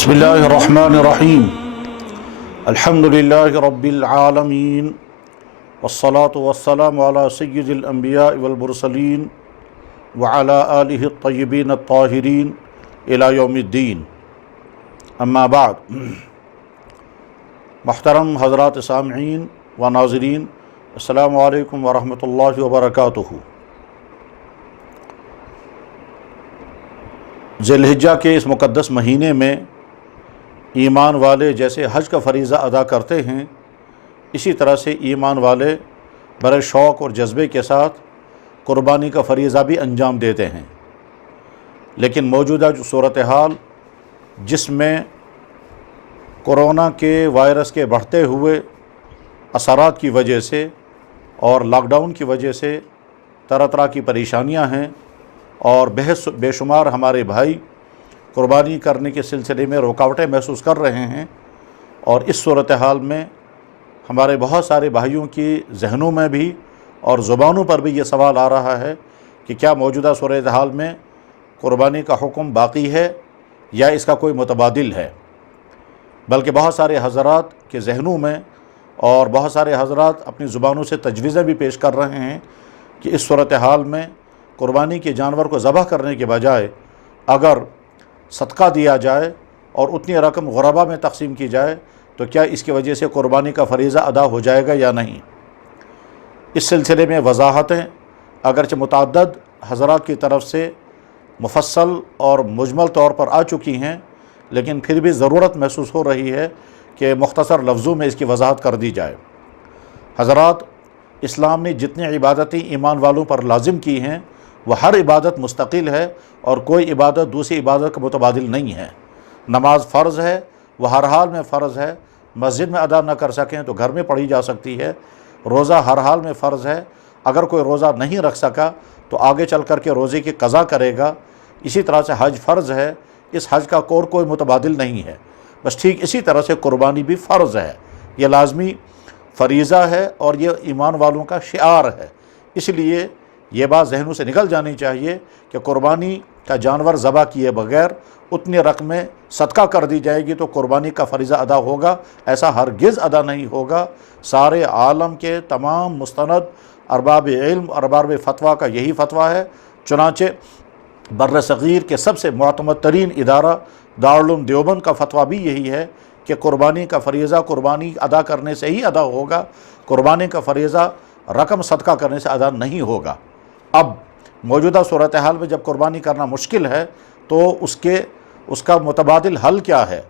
بسم اللہ الرحمن الرحیم الحمد للہ رب العالمین والصلاة والسلام علی سید الانبیاء والمرسلین وعلی آلہ الطیبین الطاہرین الی یوم الدین اما بعد۔ محترم حضرات سامعین و ناظرین، السلام علیکم ورحمۃ اللہ وبرکاتہ۔ ذی الحجہ کے اس مقدس مہینے میں ایمان والے جیسے حج کا فریضہ ادا کرتے ہیں، اسی طرح سے ایمان والے بڑے شوق اور جذبے کے ساتھ قربانی کا فریضہ بھی انجام دیتے ہیں۔ لیکن موجودہ جو صورتحال جس میں کورونا کے وائرس کے بڑھتے ہوئے اثرات کی وجہ سے اور لاک ڈاؤن کی وجہ سے طرح طرح کی پریشانیاں ہیں، اور بے شمار ہمارے بھائی قربانی کرنے کے سلسلے میں رکاوٹیں محسوس کر رہے ہیں، اور اس صورتحال میں ہمارے بہت سارے بھائیوں کی ذہنوں میں بھی اور زبانوں پر بھی یہ سوال آ رہا ہے کہ کیا موجودہ صورتحال میں قربانی کا حکم باقی ہے یا اس کا کوئی متبادل ہے۔ بلکہ بہت سارے حضرات کے ذہنوں میں اور بہت سارے حضرات اپنی زبانوں سے تجویزیں بھی پیش کر رہے ہیں کہ اس صورتحال میں قربانی کے جانور کو ذبح کرنے کے بجائے اگر صدقہ دیا جائے اور اتنی رقم غربا میں تقسیم کی جائے تو کیا اس کی وجہ سے قربانی کا فریضہ ادا ہو جائے گا یا نہیں۔ اس سلسلے میں وضاحتیں اگرچہ متعدد حضرات کی طرف سے مفصل اور مجمل طور پر آ چکی ہیں، لیکن پھر بھی ضرورت محسوس ہو رہی ہے کہ مختصر لفظوں میں اس کی وضاحت کر دی جائے۔ حضرات، اسلام نے جتنی عبادتیں ایمان والوں پر لازم کی ہیں وہ ہر عبادت مستقل ہے اور کوئی عبادت دوسری عبادت کا متبادل نہیں ہے۔ نماز فرض ہے، وہ ہر حال میں فرض ہے، مسجد میں ادا نہ کر سکیں تو گھر میں پڑھی جا سکتی ہے۔ روزہ ہر حال میں فرض ہے، اگر کوئی روزہ نہیں رکھ سکا تو آگے چل کر کے روزے کی قضا کرے گا۔ اسی طرح سے حج فرض ہے، اس حج کا کوئی متبادل نہیں ہے۔ بس ٹھیک اسی طرح سے قربانی بھی فرض ہے، یہ لازمی فریضہ ہے اور یہ ایمان والوں کا شعار ہے۔ اس لیے یہ بات ذہنوں سے نکل جانی چاہیے کہ قربانی کا جانور ذبح کیے بغیر اتنی رقمیں صدقہ کر دی جائے گی تو قربانی کا فریضہ ادا ہوگا، ایسا ہرگز ادا نہیں ہوگا۔ سارے عالم کے تمام مستند ارباب علم، ارباب فتویٰ کا یہی فتویٰ ہے۔ چنانچہ بر صغیر کے سب سے معتمد ترین ادارہ دارالعلوم دیوبند کا فتویٰ بھی یہی ہے کہ قربانی کا فریضہ قربانی ادا کرنے سے ہی ادا ہوگا، قربانی کا فریضہ رقم صدقہ کرنے سے ادا نہیں ہوگا۔ اب موجودہ صورتحال میں جب قربانی کرنا مشکل ہے تو اس کا متبادل حل کیا ہے؟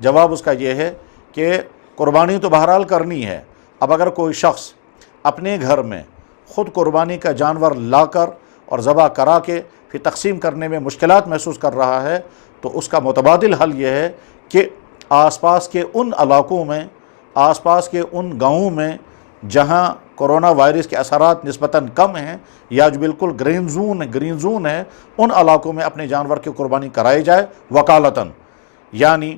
جواب اس کا یہ ہے کہ قربانی تو بہرحال کرنی ہے۔ اب اگر کوئی شخص اپنے گھر میں خود قربانی کا جانور لا کر اور ذبح کرا کے پھر تقسیم کرنے میں مشکلات محسوس کر رہا ہے تو اس کا متبادل حل یہ ہے کہ آس پاس کے ان علاقوں میں، آس پاس کے ان گاؤں میں جہاں کرونا وائرس کے اثرات نسبتاً کم ہیں یا جو بالکل گرین زون ہے، ان علاقوں میں اپنے جانور کی قربانی کرائی جائے وکالتاً، یعنی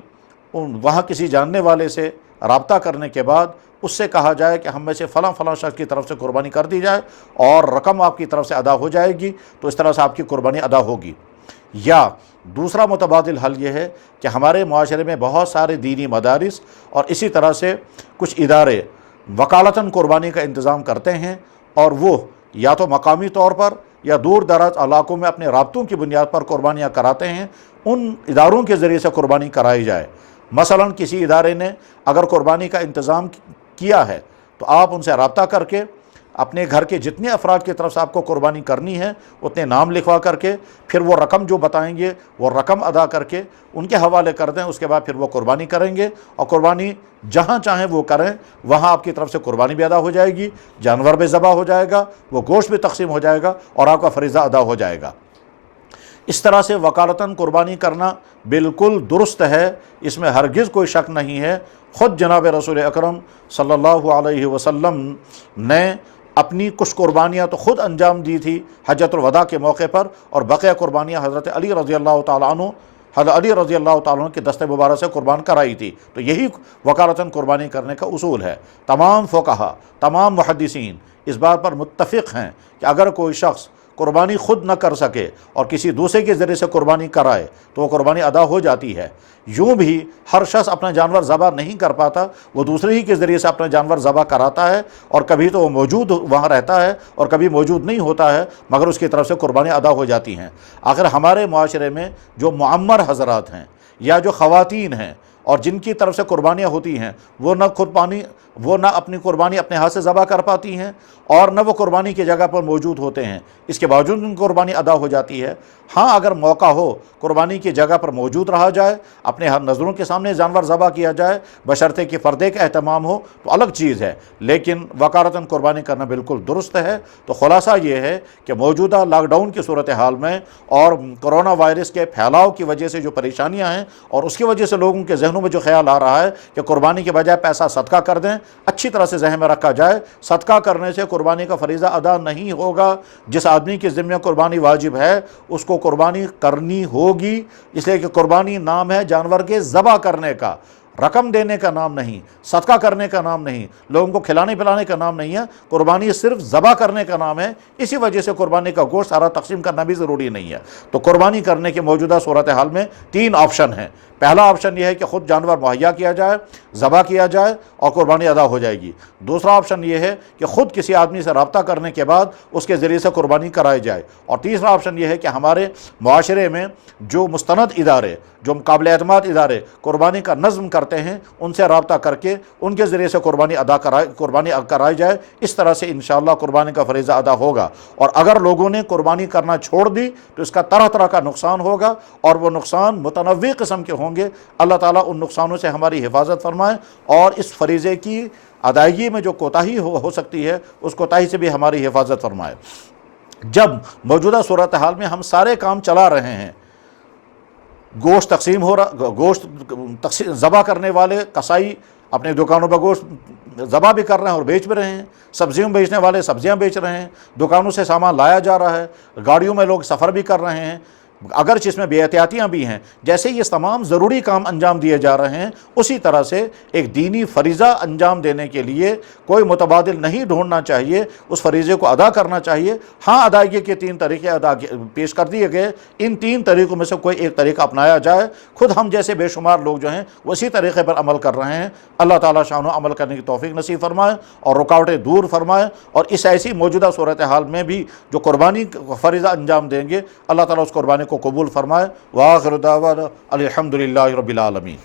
وہاں کسی جاننے والے سے رابطہ کرنے کے بعد اس سے کہا جائے کہ ہم میں سے فلاں فلاں شخص کی طرف سے قربانی کر دی جائے اور رقم آپ کی طرف سے ادا ہو جائے گی، تو اس طرح سے آپ کی قربانی ادا ہوگی۔ یا دوسرا متبادل حل یہ ہے کہ ہمارے معاشرے میں بہت سارے دینی مدارس اور اسی طرح سے کچھ ادارے وکالتاً قربانی کا انتظام کرتے ہیں، اور وہ یا تو مقامی طور پر یا دور دراز علاقوں میں اپنے رابطوں کی بنیاد پر قربانیاں کراتے ہیں، ان اداروں کے ذریعے سے قربانی کرائی جائے۔ مثلا کسی ادارے نے اگر قربانی کا انتظام کیا ہے تو آپ ان سے رابطہ کر کے اپنے گھر کے جتنے افراد کی طرف سے آپ کو قربانی کرنی ہے اتنے نام لکھوا کر کے پھر وہ رقم جو بتائیں گے وہ رقم ادا کر کے ان کے حوالے کر دیں، اس کے بعد پھر وہ قربانی کریں گے، اور قربانی جہاں چاہیں وہ کریں، وہاں آپ کی طرف سے قربانی بھی ادا ہو جائے گی، جانور بھی ذبح ہو جائے گا، وہ گوشت بھی تقسیم ہو جائے گا اور آپ کا فریضہ ادا ہو جائے گا۔ اس طرح سے وکالتاً قربانی کرنا بالکل درست ہے، اس میں ہرگز کوئی شک نہیں ہے۔ خود جناب رسول اکرم صلی اللہ علیہ وسلم نے اپنی کچھ قربانیاں تو خود انجام دی تھی حجۃ الوداع کے موقع پر، اور بقیہ قربانیاں حضرت علی رضی اللہ تعالیٰ عنہ کے دست مبارک سے قربان کرائی تھی۔ تو یہی وکالتاً قربانی کرنے کا اصول ہے۔ تمام فقہا، تمام محدثین اس بات پر متفق ہیں کہ اگر کوئی شخص قربانی خود نہ کر سکے اور کسی دوسرے کے ذریعے سے قربانی کرائے تو وہ قربانی ادا ہو جاتی ہے۔ یوں بھی ہر شخص اپنا جانور ذبح نہیں کر پاتا، وہ دوسرے ہی کے ذریعے سے اپنا جانور ذبح کراتا ہے، اور کبھی تو وہ موجود وہاں رہتا ہے اور کبھی موجود نہیں ہوتا ہے، مگر اس کی طرف سے قربانی ادا ہو جاتی ہیں۔ آخر ہمارے معاشرے میں جو معمر حضرات ہیں یا جو خواتین ہیں اور جن کی طرف سے قربانیاں ہوتی ہیں، وہ نہ اپنی قربانی اپنے ہاتھ سے ذبح کر پاتی ہیں اور نہ وہ قربانی کی جگہ پر موجود ہوتے ہیں، اس کے باوجود ان کی قربانی ادا ہو جاتی ہے۔ ہاں، اگر موقع ہو قربانی کی جگہ پر موجود رہا جائے، اپنے ہر نظروں کے سامنے جانور ذبح کیا جائے، بشرطے کہ پردے کا اہتمام ہو تو الگ چیز ہے، لیکن وقارتاً قربانی کرنا بالکل درست ہے۔ تو خلاصہ یہ ہے کہ موجودہ لاک ڈاؤن کی صورتحال میں اور کرونا وائرس کے پھیلاؤ کی وجہ سے جو پریشانیاں ہیں اور اس کی وجہ سے لوگوں کے ذہنوں میں جو خیال آ رہا ہے کہ قربانی کے بجائے پیسہ صدقہ کر دیں، اچھی طرح سے ذہن میں رکھا جائے، صدقہ کرنے سے قربانی کا فریضہ ادا نہیں ہوگا۔ جس آدمی کے ذمہ قربانی واجب ہے اس کو قربانی کرنی ہوگی، اس لیے کہ قربانی نام ہے جانور کے ذبح کرنے کا، رقم دینے کا نام نہیں، صدقہ کرنے کا نام نہیں، لوگوں کو کھلانے پلانے کا نام نہیں ہے، قربانی صرف ذبح کرنے کا نام ہے۔ اسی وجہ سے قربانی کا گوشت سارا تقسیم کرنا بھی ضروری نہیں ہے۔ تو قربانی کرنے کے موجودہ صورتحال میں 3 آپشن ہیں۔ پہلا آپشن یہ ہے کہ خود جانور مہیا کیا جائے، ذبح کیا جائے اور قربانی ادا ہو جائے گی۔ دوسرا آپشن یہ ہے کہ خود کسی آدمی سے رابطہ کرنے کے بعد اس کے ذریعے سے قربانی کرائی جائے، اور تیسرا آپشن یہ ہے کہ ہمارے معاشرے میں جو مستند ادارے، جو قابل اعتماد ادارے قربانی کا نظم کرتے ہیں، ان سے رابطہ کر کے ان کے ذریعے سے قربانی کرائی جائے۔ اس طرح سے انشاءاللہ قربانی کا فریضہ ادا ہوگا۔ اور اگر لوگوں نے قربانی کرنا چھوڑ دی تو اس کا طرح طرح کا نقصان ہوگا، اور وہ نقصان متنوع قسم کے ہوں گے۔ اللہ تعالیٰ ان نقصانوں سے ہماری حفاظت فرمائے، اور اس فریضے کی ادائیگی میں جو کوتاہی ہو سکتی ہے اس کوتاہی سے بھی ہماری حفاظت فرمائے۔ جب موجودہ صورتحال میں ہم سارے کام چلا رہے ہیں، گوشت تقسیم ہو رہا، گوشت ذبح کرنے والے قصائی اپنے دکانوں پر گوشت ذبح بھی کر رہے ہیں اور بیچ بھی رہے ہیں، سبزیوں بیچنے والے سبزیاں بیچ رہے ہیں، دکانوں سے سامان لایا جا رہا ہے، گاڑیوں میں لوگ سفر بھی کر رہے ہیں، اگرچہ اس میں بے احتیاطیاں بھی ہیں۔ جیسے یہ تمام ضروری کام انجام دیے جا رہے ہیں، اسی طرح سے ایک دینی فریضہ انجام دینے کے لیے کوئی متبادل نہیں ڈھونڈنا چاہیے، اس فریضے کو ادا کرنا چاہیے۔ ہاں، ادائیگی کے 3 طریقے پیش کر دیے گئے، ان 3 طریقوں میں سے کوئی ایک طریقہ اپنایا جائے۔ خود ہم جیسے بے شمار لوگ جو ہیں وہ اسی طریقے پر عمل کر رہے ہیں۔ اللہ تعالیٰ شان و عمل کرنے کی توفیق نصیب فرمائے اور رکاوٹیں دور فرمائے، اور اس ایسی موجودہ صورتحال میں بھی جو قربانی کا فریضہ انجام دیں گے، اللہ تعالیٰ اس قربانی کو قبول فرمائے۔ وآخر دعوانا الحمدللہ رب العالمین۔